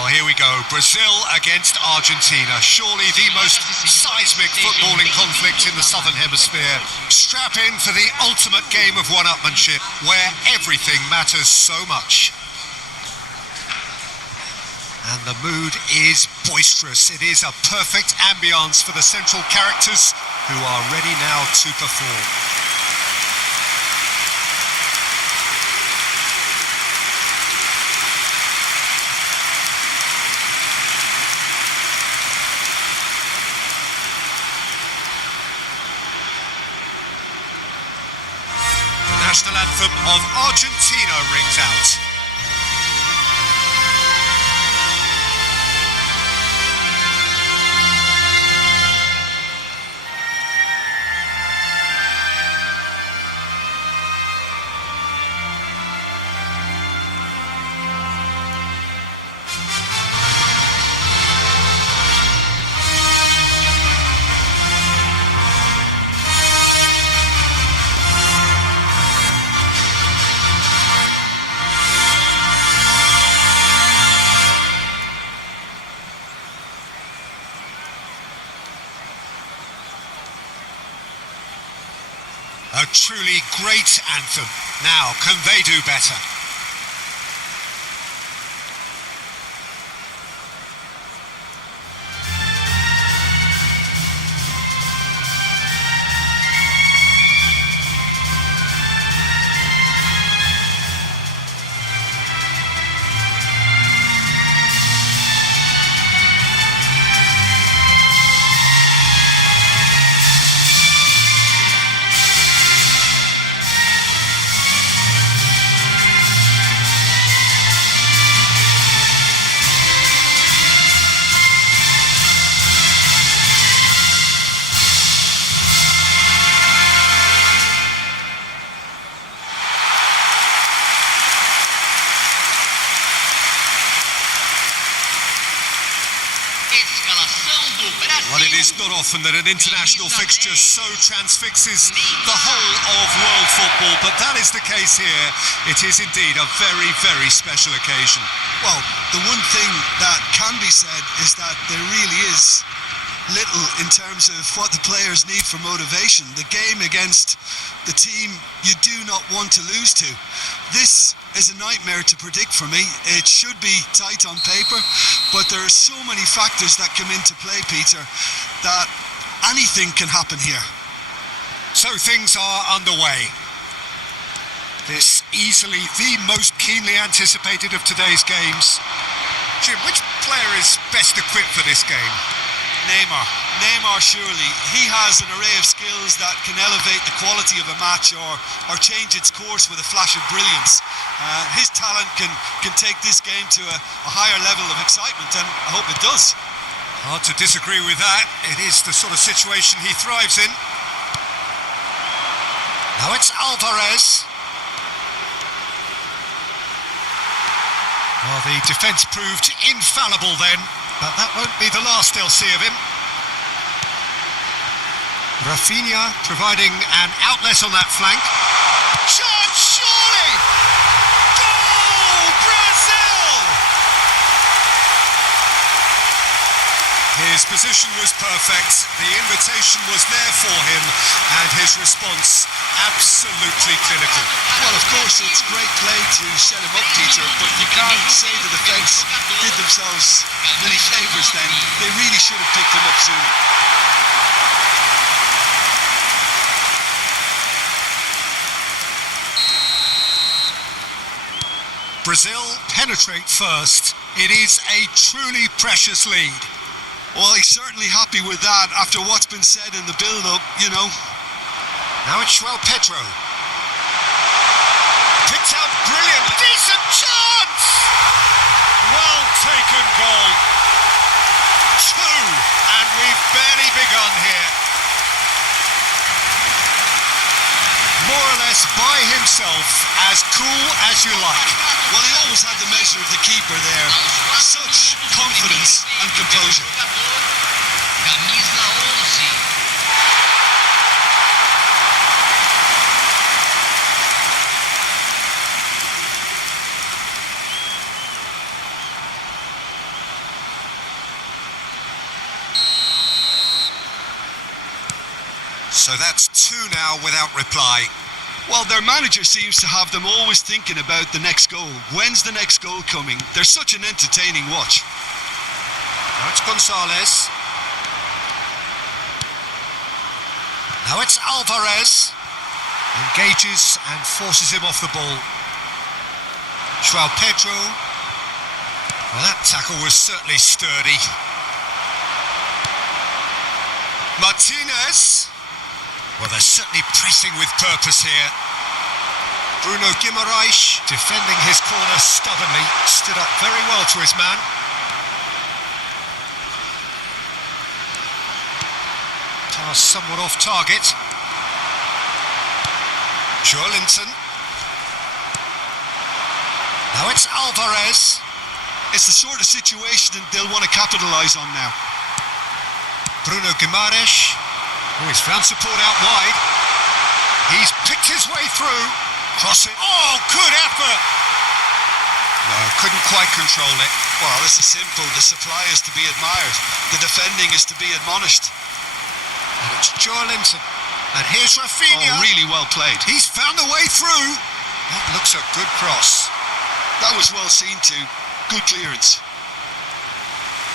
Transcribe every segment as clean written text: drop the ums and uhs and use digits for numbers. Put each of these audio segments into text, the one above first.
Well, here we go. Brazil against Argentina. Surely the most seismic footballing conflict in the Southern Hemisphere. Strap in for the ultimate game of one-upmanship, where everything matters so much. And the mood is boisterous. It is a perfect ambience for the central characters who are ready now to perform. The national anthem of Argentina rings out. A truly great anthem. Now, can they do better? Well, it is not often that an international fixture so transfixes the whole of world football, but that is the case here. It is indeed a very, very special occasion. Well, the one thing that can be said is that there really is little in terms of what the players need for motivation. The game against the team you do not want to lose to. This is a nightmare to predict for me. It should be tight on paper, but there are so many factors that come into play, Peter, that anything can happen here. So things are underway. This easily the most keenly anticipated of today's games. Jim, which player is best equipped for this game? Neymar, surely. He has an array of skills that can elevate the quality of a match or change its course with a flash of brilliance. His talent can take this game to a higher level of excitement, and I hope it does. Hard to disagree with that. It is the sort of situation he thrives in. Now it's Alvarez. Well, the defence proved infallible then, but that won't be the last they'll see of him. Rafinha providing an outlet on that flank. Shot, surely! Goal, Brazil! His position was perfect, the invitation was there for him, and his response absolutely clinical. Well, of course, it's great play to set him up, Peter, but you can't say the defence did themselves many favours then. They really should have picked him up sooner. Brazil penetrate first. It is a truly precious lead. Well, he's certainly happy with that after what's been said in the build-up, you know. Now it's João Pedro. Picked out brilliantly. Decent chance! Well taken goal. 2, and we've barely begun here. More or less by himself, as cool as you like. Well, he always had the measure of the keeper there. Such confidence and composure. So that's 2 now without reply. Well, their manager seems to have them always thinking about the next goal. When's the next goal coming? They're such an entertaining watch. Now it's Gonzalez. Now it's Alvarez. Engages and forces him off the ball. João Pedro. Well, that tackle was certainly sturdy. Martinez. Well, they're certainly pressing with purpose here. Bruno Guimaraes defending his corner stubbornly. Stood up very well to his man. Pass somewhat off target. Joelinton. Now it's Alvarez. It's the sort of situation they'll want to capitalise on now. Bruno Guimaraes. Oh, he's found support out wide. He's picked his way through. Crossing. Oh, good effort. No, couldn't quite control it. Well, this is simple. The supply is to be admired. The defending is to be admonished. And it's Joelinton. And here's Rafinha. Oh, really well played. He's found a way through. That looks a good cross. That was well seen too. Good clearance.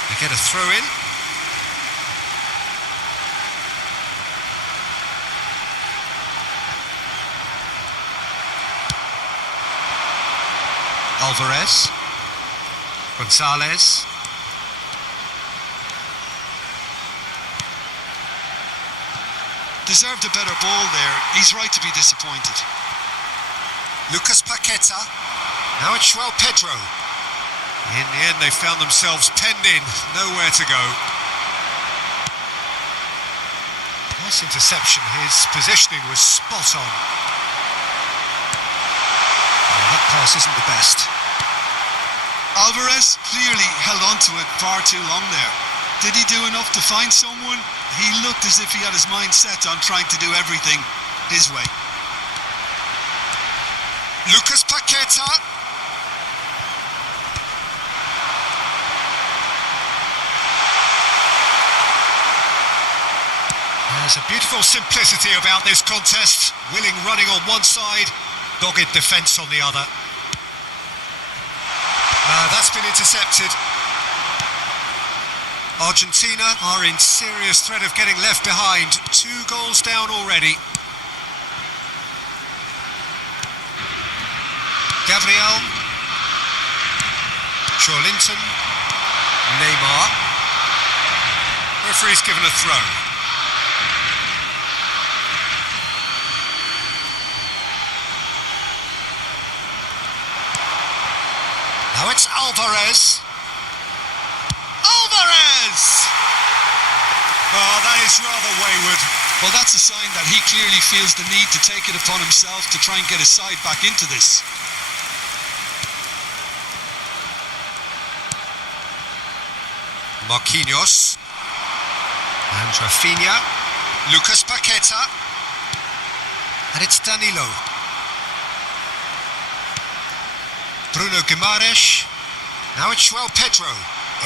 They get a throw in. Alvarez. Gonzalez. Deserved a better ball there. He's right to be disappointed. Lucas Paqueta. Now it's João Pedro. In the end, they found themselves penned in. Nowhere to go. Nice interception. His positioning was spot on. Oh, that pass isn't the best. Alvarez clearly held on to it far too long there. Did he do enough to find someone? He looked as if he had his mind set on trying to do everything his way. Lucas Paqueta. There's a beautiful simplicity about this contest. Willing running on one side, dogged defence on the other. That's been intercepted. Argentina are in serious threat of getting left behind. 2 goals down already. Gabriel. Joelinton. Neymar. Referee's given a throw. Now it's Alvarez. Alvarez! Oh, that is rather wayward. Well, that's a sign that he clearly feels the need to take it upon himself to try and get his side back into this. Marquinhos. And Rafinha. Lucas Paqueta. And it's Danilo. Bruno Guimaraes. Now it's João Pedro.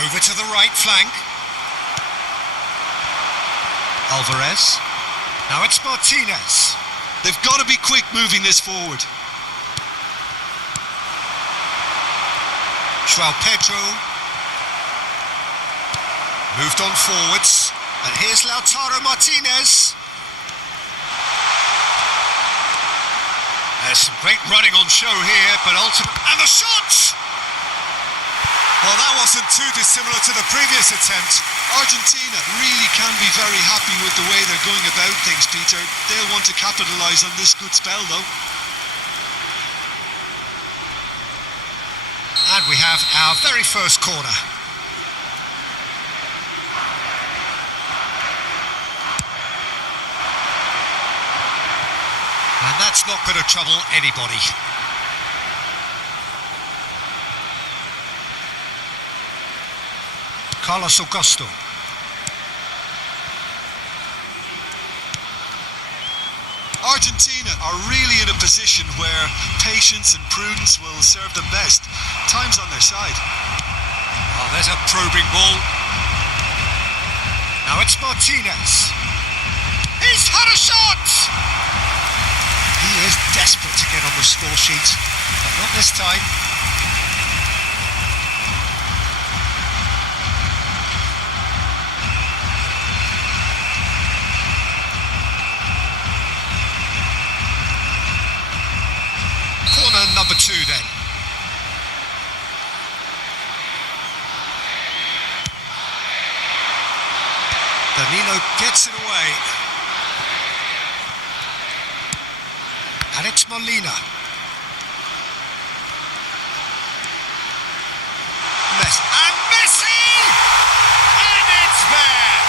Over to the right flank. Alvarez. Now it's Martinez. They've got to be quick moving this forward. João Pedro. Moved on forwards. And here's Lautaro Martinez. There's some great running on show here, but ultimately... And the shot! Well, that wasn't too dissimilar to the previous attempt. Argentina really can be very happy with the way they're going about things, Peter. They'll want to capitalise on this good spell, though. And we have our very first corner. And that's not going to trouble anybody. Carlos Augusto. Argentina are really in a position where patience and prudence will serve them best. Time's on their side. Oh, there's a probing ball. Now it's Martinez. He He's had a shot! He is desperate to get on the score sheet, but not this time. Corner number 2 then. Danilo gets it away. And it's Molina. And Messi! And it's there!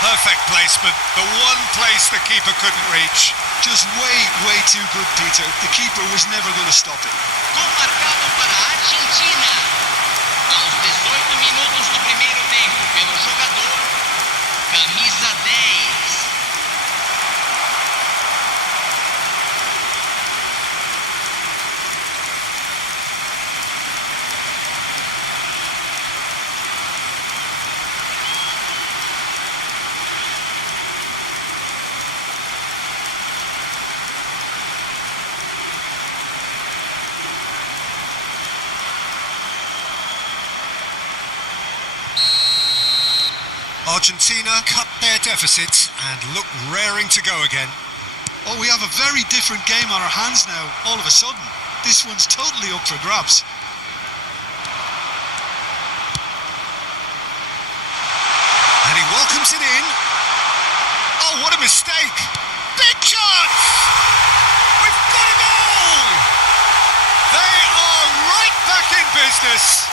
Perfect placement. The one place the keeper couldn't reach. Just way too good, Peter. The keeper was never going to stop it. Gol marcado para a Argentina. Aos 18 minutos do primeiro tempo, pelo jogador, camisa 10. Argentina cut their deficit and look raring to go again. Oh, we have a very different game on our hands now, all of a sudden. This one's totally up for grabs. And he welcomes it in. Oh, what a mistake! Big chance! We've got a goal! They are right back in business.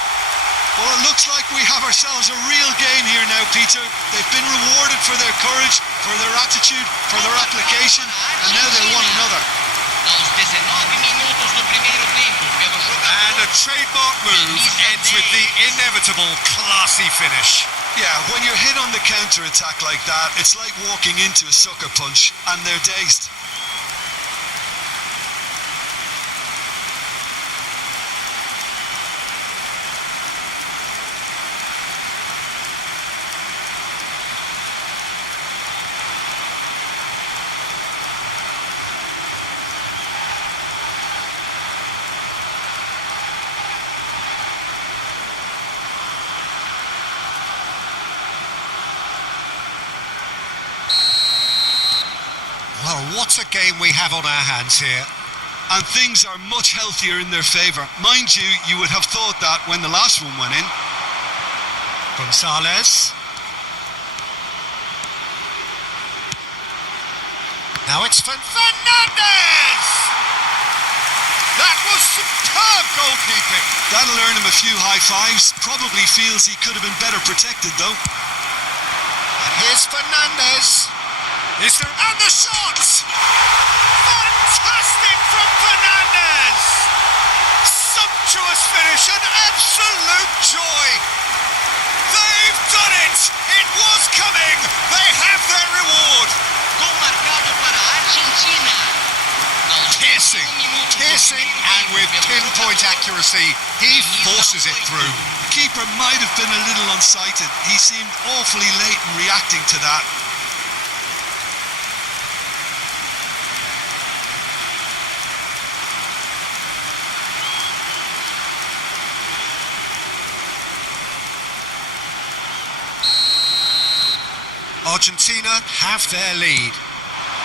Well, it looks like we have ourselves a real game here now, Peter. They've been rewarded for their courage, for their attitude, for their application, and now they want another. Aos 19 minutos do primeiro tempo, pelo jogador. And a trademark move ends with the inevitable classy finish. Yeah, when you're hit on the counter-attack like that, it's like walking into a sucker punch, and they're dazed. Well, what a game we have on our hands here. And things are much healthier in their favour. Mind you, you would have thought that when the last one went in. Gonzalez. Now it's Fernandez! That was superb goalkeeping. That'll earn him a few high fives. Probably feels he could have been better protected though. And here's Fernandez. And the shot! Fantastic from Fernandez! Sumptuous finish and absolute joy! They've done it! It was coming! They have their reward! Gol marcado para a Argentina. Piercing, and with pinpoint accuracy, he forces it through. The keeper might have been a little unsighted. He seemed awfully late in reacting to that. Argentina have their lead.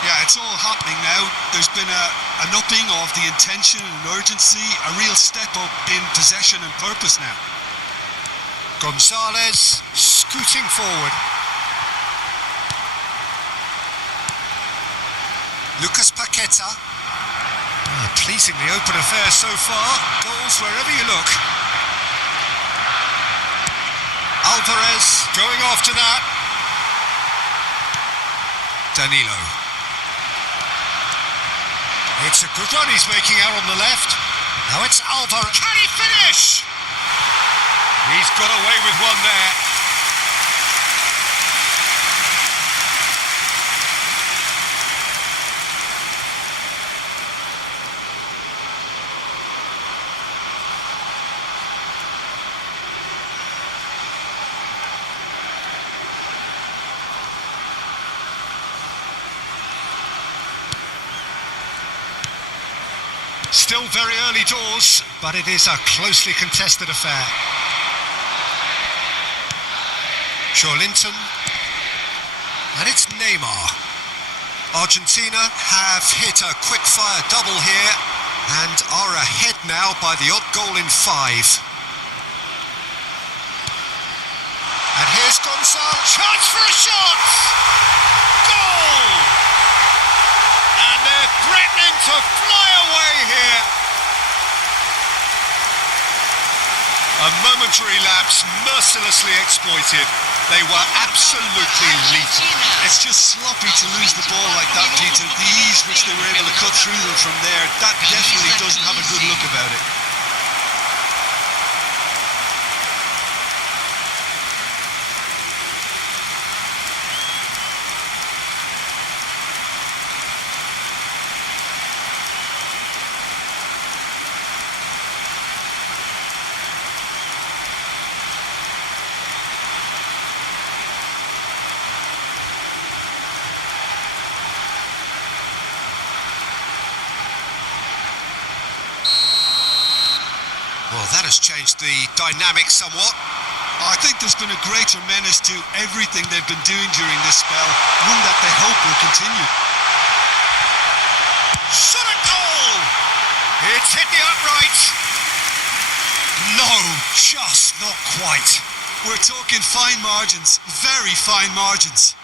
Yeah, it's all happening now. There's been an upping of the intention and urgency, a real step up in possession and purpose now. Gonzalez scooting forward. Lucas Paqueta. Pleasingly open affair so far. Goals wherever you look. Alvarez going after that. Danilo. It's a good run he's making out on the left. Now it's Alvarez. Can he finish? He's got away with one there. Still very early doors, but it is a closely contested affair. Linton, and it's Neymar. Argentina have hit a quick-fire double here and are ahead now by the odd goal in 5. And here's Gonzalo, chance for a shot! Goal! And they're threatening to fly away here. A momentary lapse mercilessly exploited. They were absolutely lethal. It's just sloppy to lose the ball like that, Peter. The ease which they were able to cut through them from there, that definitely doesn't have a good look about it. Well, that has changed the dynamic somewhat. I think there's been a greater menace to everything they've been doing during this spell, one that they hope will continue. Shot at goal! It's hit the upright. No, just not quite. We're talking fine margins, very fine margins.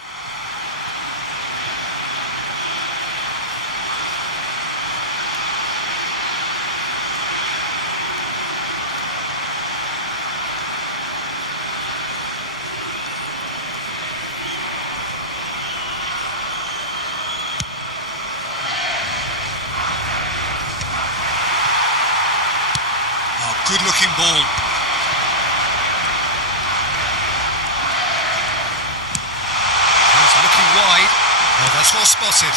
Good-looking ball. He's looking wide. Oh, that's well spotted.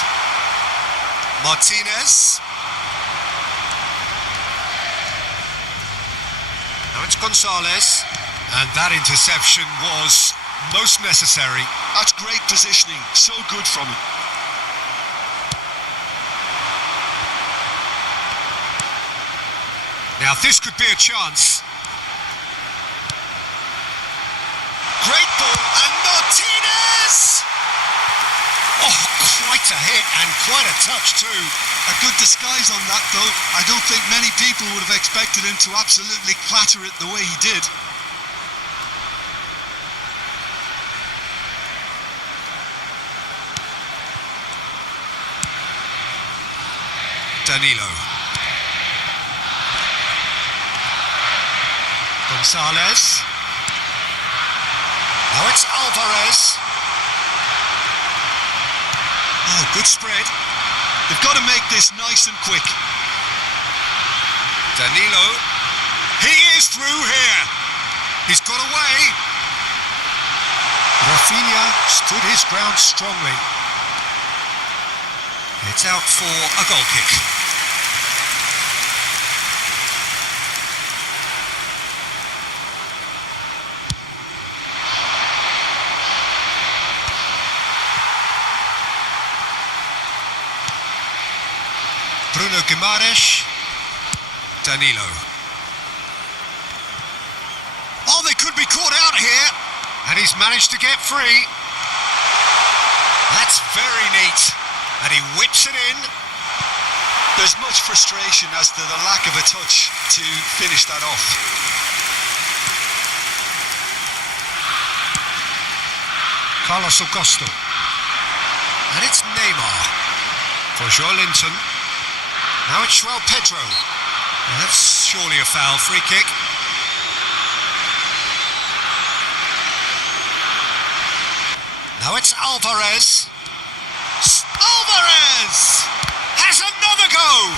Martinez. Now it's Gonzalez. And that interception was most necessary. That's great positioning. So good from him. Now this could be a chance. Great ball, and Martinez! Oh, quite a hit and quite a touch too. A good disguise on that though. I don't think many people would have expected him to absolutely clatter it the way he did. Danilo. Gonzalez. Now it's Alvarez. Oh, good spread. They've got to make this nice and quick. Danilo. He is through here. He's got away. Rafinha stood his ground strongly. It's out for a goal kick. Bruno Guimaraes. Danilo. Oh, they could be caught out here. And he's managed to get free. That's very neat. And he whips it in. There's much frustration as to the lack of a touch to finish that off. Carlos Augusto. And it's Neymar for Linton. Now it's Pedro. And that's surely a foul. Free kick. Now it's Alvarez. Alvarez has another go.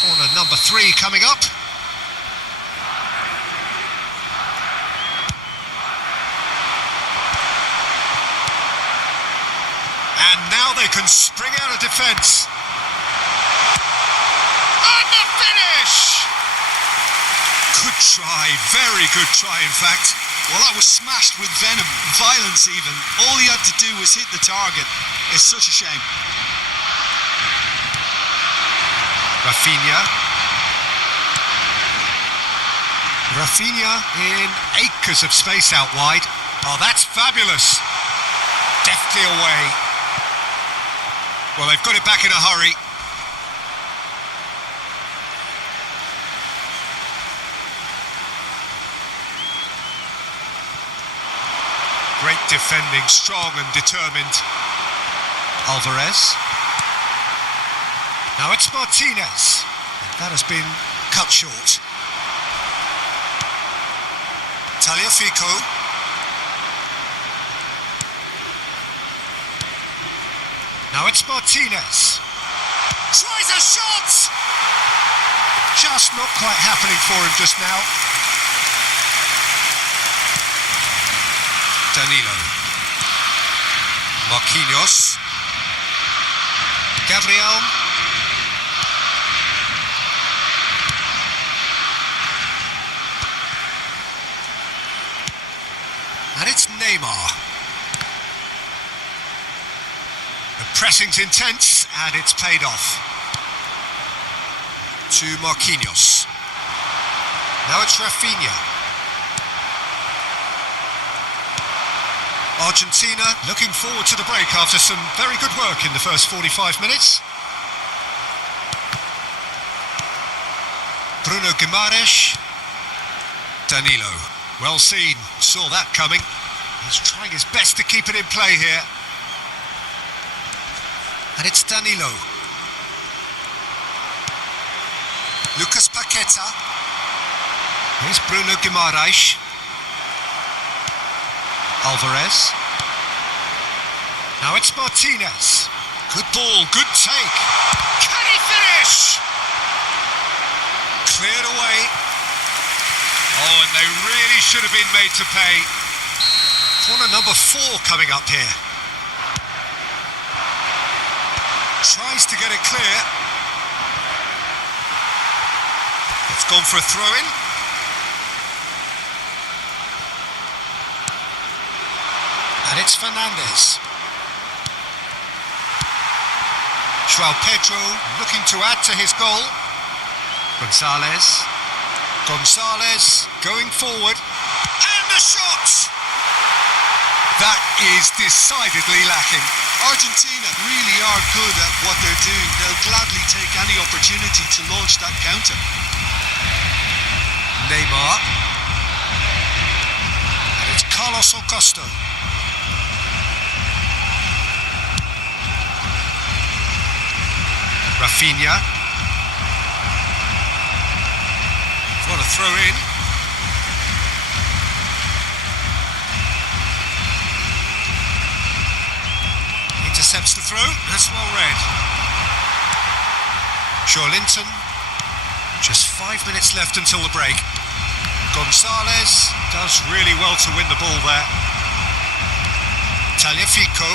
Corner number 3 coming up. now they can spring out of defence. And the finish! Good try, very good try in fact. Well, that was smashed with venom, violence even. All he had to do was hit the target. It's such a shame. Rafinha in acres of space out wide. Oh, that's fabulous. Deftly away. Well, they've got it back in a hurry. Great defending, strong and determined. Alvarez. Now it's Martinez. That has been cut short. Tagliafico. Now it's Martinez. Tries a shot! Just not quite happening for him just now. Danilo. Marquinhos. Gabriel. And it's Neymar. The pressing's intense and it's paid off. To Marquinhos. Now it's Rafinha. Argentina looking forward to the break after some very good work in the first 45 minutes. Bruno Guimaraes. Danilo. Well seen, saw that coming. He's trying his best to keep it in play here. And it's Danilo. Lucas Paqueta. Here's Bruno Guimaraes. Alvarez. Now it's Martinez. Good ball, good take. Can he finish? Cleared away. Oh, and they really should have been made to pay. Corner number 4 coming up here. Tries to get it clear. It's gone for a throw-in. And it's Fernandez. João Pedro looking to add to his goal. Gonzalez going forward. And the shot! That is decidedly lacking. Argentina really are good at what they're doing. They'll gladly take any opportunity to launch that counter. Neymar. And it's Carlos Augusto. Rafinha. What a throw in. Intercepts the throw. That's well read. Linton. Just 5 minutes left until the break. Gonzalez does really well to win the ball there. Tagliafico.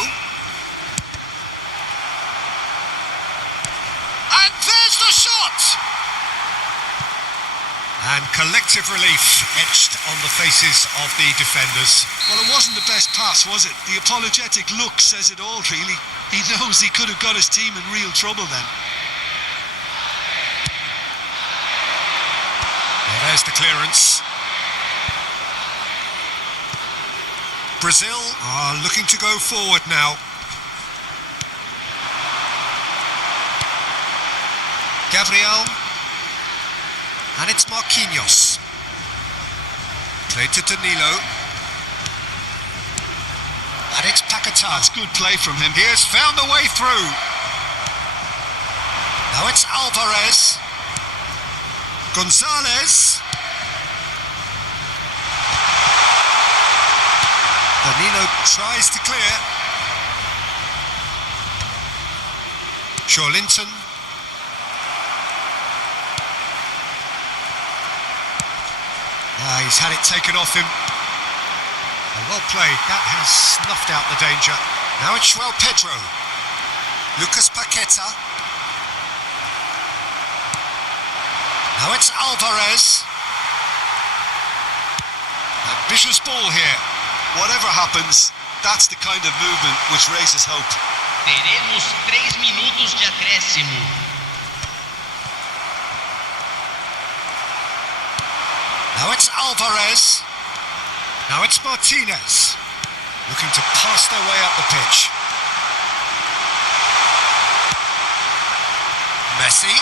And there's the shot! And collective relief etched on the faces of the defenders. Well, it wasn't the best pass, was it? The apologetic look says it all, really. He knows he could have got his team in real trouble then. Well, there's the clearance. Brazil are looking to go forward now. Gabriel. And it's Marquinhos. Played to Danilo. And it's Paqueta. That's good play from him. He has found the way through. Now it's Alvarez. Gonzalez. Danilo tries to clear. Linton. He's had it taken off him. Well played. That has snuffed out the danger. Now it's João Pedro. Lucas Paqueta. Now it's Alvarez. Ambitious ball here. Whatever happens, that's the kind of movement which raises hope. Teremos 3 minutos de acréscimo. Now it's Alvarez. Now it's Martinez. Looking to pass their way up the pitch. Messi.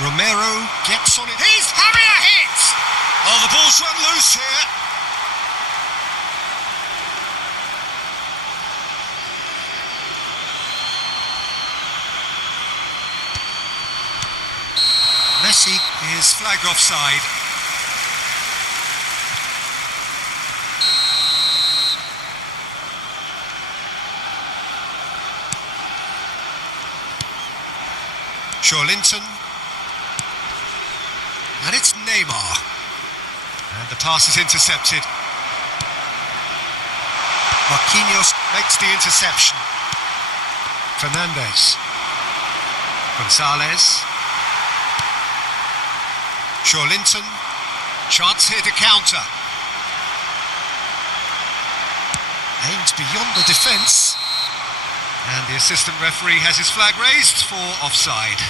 Romero gets on it. He's having a hit! Oh, the ball's run loose here. Messi is flagged offside. Linton. And it's Neymar. And the pass is intercepted. Marquinhos makes the interception. Fernandez. Gonzalez. Linton. Chance here to counter. Aims beyond the defence. And the assistant referee has his flag raised for offside.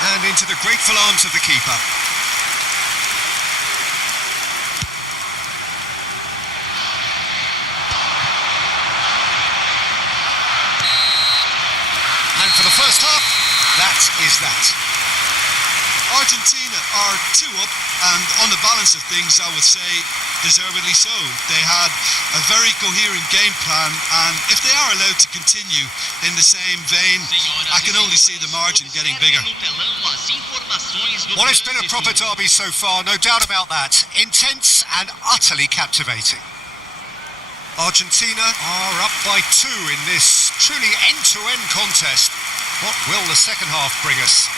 And into the grateful arms of the keeper. And for the first half, that is that. Argentina are 2 up, and on the balance of things, I would say deservedly so. They had a very coherent game plan, and if they are allowed to continue in the same vein, I can only see the margin getting bigger. Well, it's been a proper derby so far, no doubt about that. Intense and utterly captivating. Argentina are up by 2 in this truly end-to-end contest. What will the second half bring us?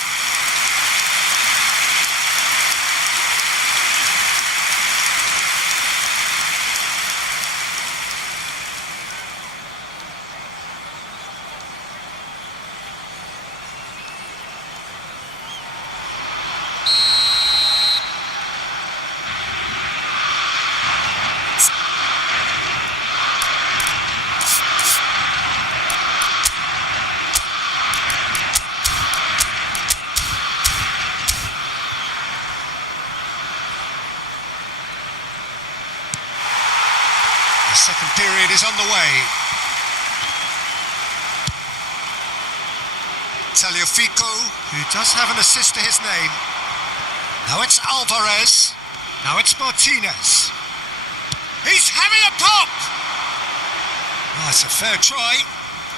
The second period is underway. Tagliafico, who does have an assist to his name. Now it's Alvarez. Now it's Martinez. He's having a pop! Oh, it's a fair try,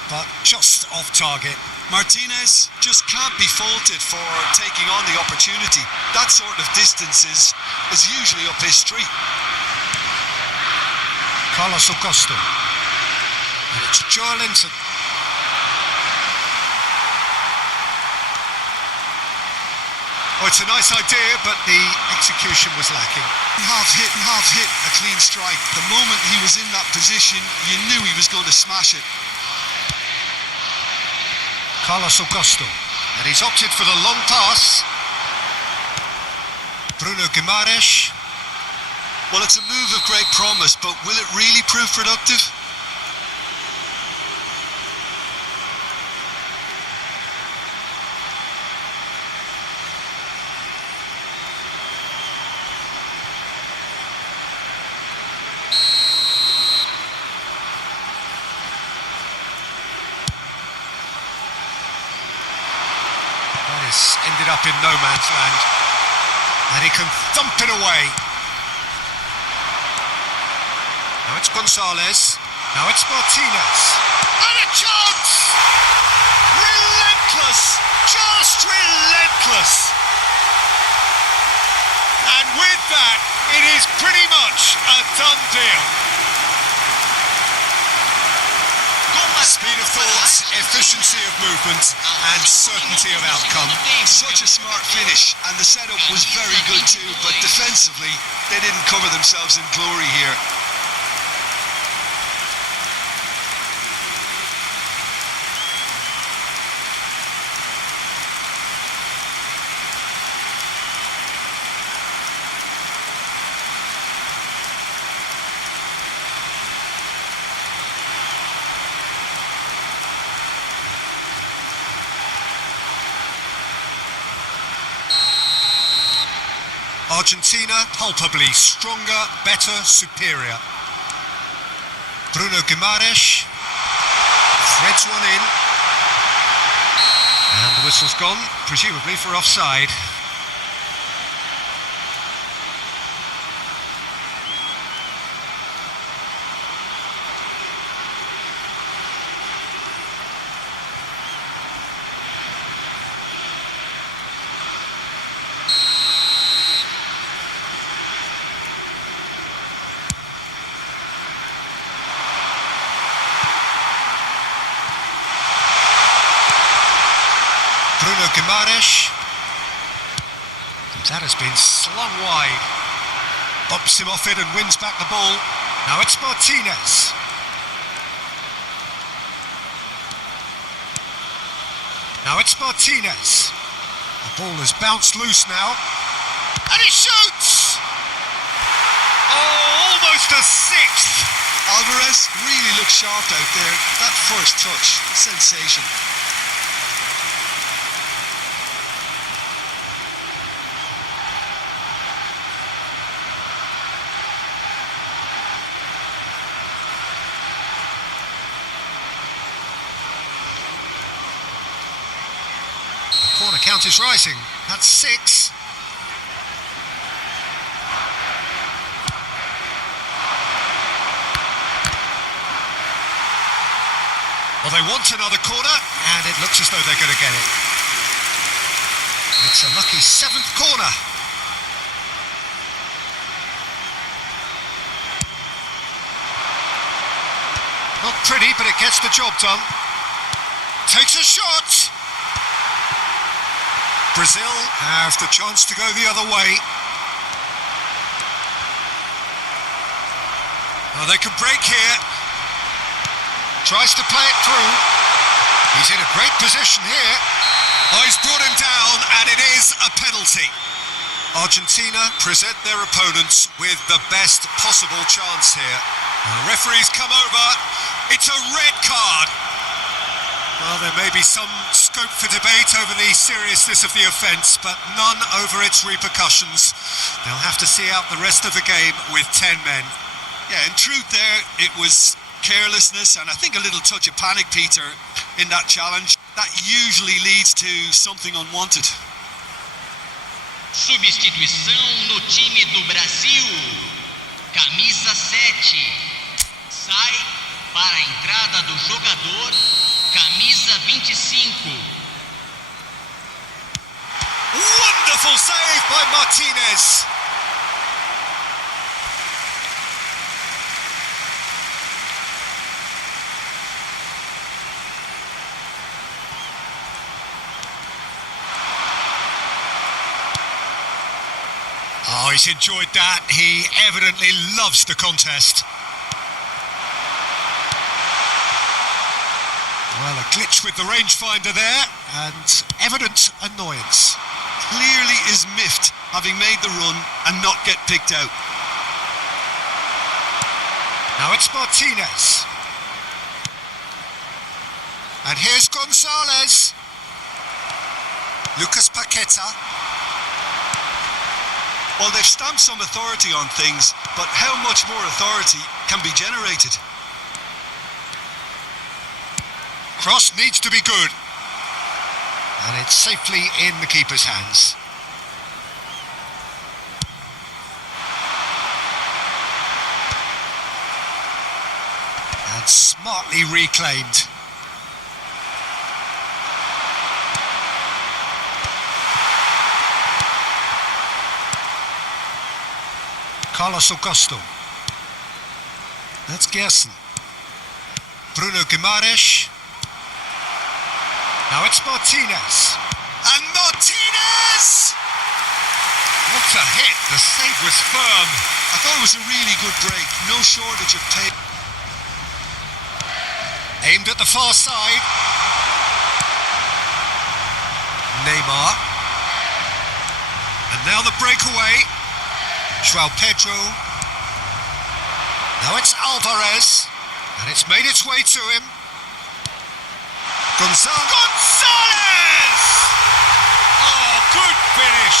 but just off target. Martinez just can't be faulted for taking on the opportunity. That sort of distance is usually up his street. Carlos Augusto. And it's Linton. Oh, it's a nice idea, but the execution was lacking. Half hit, a clean strike. The moment he was in that position, you knew he was going to smash it. Carlos Augusto. And he's opted for the long pass. Bruno Guimaraes. Well, it's a move of great promise, but will it really prove productive? That has ended up in no man's land. And he can thump it away. Now it's Gonzalez. Now it's Martinez. And a chance! Relentless relentless, just relentless. And with that, it is pretty much a done deal. Speed of thought, efficiency of movement, and certainty of outcome. Such a smart finish, and the setup was very good too, but defensively, they didn't cover themselves in glory here. Argentina, palpably stronger, better, superior. Bruno Guimaraes threads one in. And the whistle's gone, presumably for offside. Bruno Guimaraes. That has been slung wide. Bumps him off it and wins back the ball. Now it's Martinez. Now it's Martinez. The ball has bounced loose now. And he shoots! Oh, almost a sixth. Alvarez really looked sharp out there. That first touch, sensation. Corner count is rising. That's 6. Well, they want another corner, and it looks as though they're going to get it. It's a lucky 7th corner. Not pretty, but it gets the job done. Takes a shot. Brazil have the chance to go the other way. Oh, they could break here. Tries to play it through. He's in a great position here. Oh, he's brought him down, and it is a penalty. Argentina present their opponents with the best possible chance here. The referee's come over. It's a red card. Well, there may be some scope for debate over the seriousness of the offence, but none over its repercussions. They'll have to see out the rest of the game with 10 men. Yeah, in truth there, it was carelessness and I think a little touch of panic, Peter, in that challenge. That usually leads to something unwanted. Substituição no time do Brasil. Camisa 7. Sai para a entrada do jogador. Camisa 25. Wonderful save by Martinez. Oh, he's enjoyed that. He evidently loves the contest. Well, a glitch with the rangefinder there, and evident annoyance. Clearly is miffed, having made the run and not get picked out. Now it's Martinez. And here's Gonzalez. Lucas Paqueta. Well, they've stamped some authority on things, but how much more authority can be generated? Cross needs to be good. And it's safely in the keeper's hands. And smartly reclaimed. Carlos Augusto. That's Gerson. Bruno Guimaraes. Now it's Martinez. And Martinez! What a hit. The save was firm. I thought it was a really good break. No shortage of pace. Aimed at the far side. Neymar. And now the breakaway. João Pedro. Now it's Alvarez. And it's made its way to him. Gonzalez! Oh, good finish.